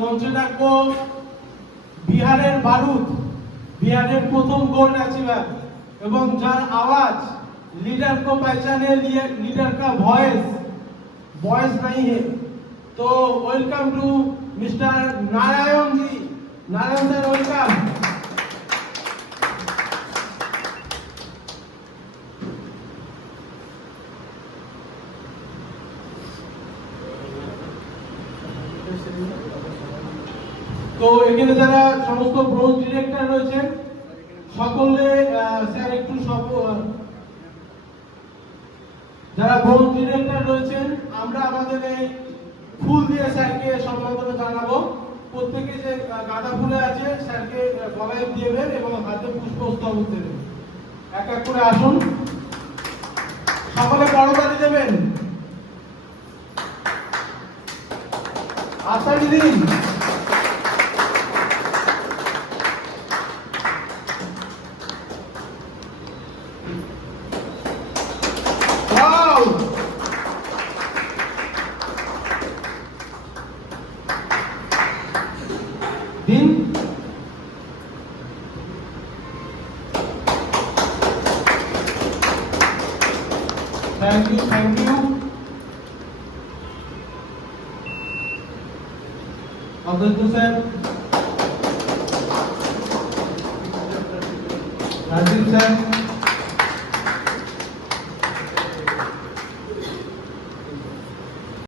মঞ্চে ডাকবো বিহারের বারুদ, बिहार प्रथम गोल्ड अचीवर एवं जार आवाज लीडर को पहचाने लीडर का वॉइस नहीं है। तो welcome to mister Narayan ji. Narayan sir welcome. तो এখানে যারা সমস্ত ব্রোঞ্জ ডিরেক্টর রয়েছেন সকলে স্যার একটু যারা ব্রোঞ্জ ডিরেক্টর রয়েছেন আমরা আমাদের এই ফুল দিয়ে স্যারকে সম্মাননা জানাবো। প্রত্যেকে যে গাঁদা ফুলে আছে স্যারকে গলায় দিবেন এবং হাতে পুষ্পস্তবক দেবেন। এক এক করে আসুন, সকলে করতালি দেবেন, আশীর্বাদ দিন। Thank you, thank you. Abdul sir, Rajiv sir.